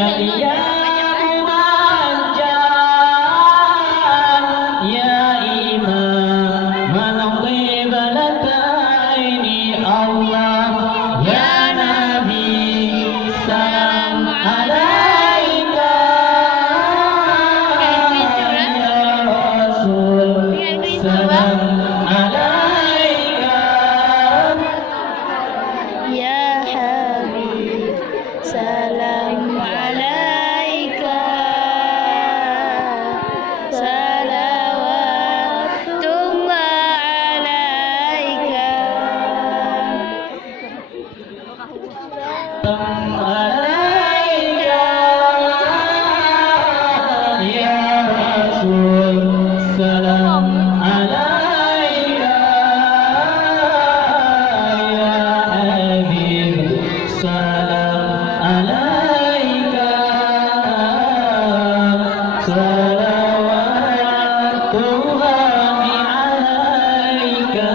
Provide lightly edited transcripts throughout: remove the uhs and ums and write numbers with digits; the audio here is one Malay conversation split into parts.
yang ia memanjang, ya imam al-qiblataini Allah, ya Nabi salam alaika, ya Rasul salam alaika, Ya Habib, salam alaika, salawatullah alaika. alaika, ya Rasul salam alaika, ya Habib salam alaika, salawatullahi alaika.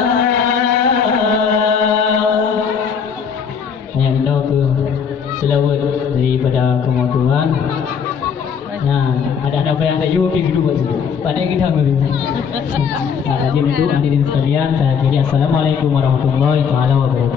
Yang tahu ke selawat daripada kamu Tuhan. Nah, ada apa yang saya jawab yang kedua saja. Pandai kita ambil. Nah, jadi itu hadirin sekalian, saya akhiri. Assalamualaikum warahmatullahi wabarakatuh.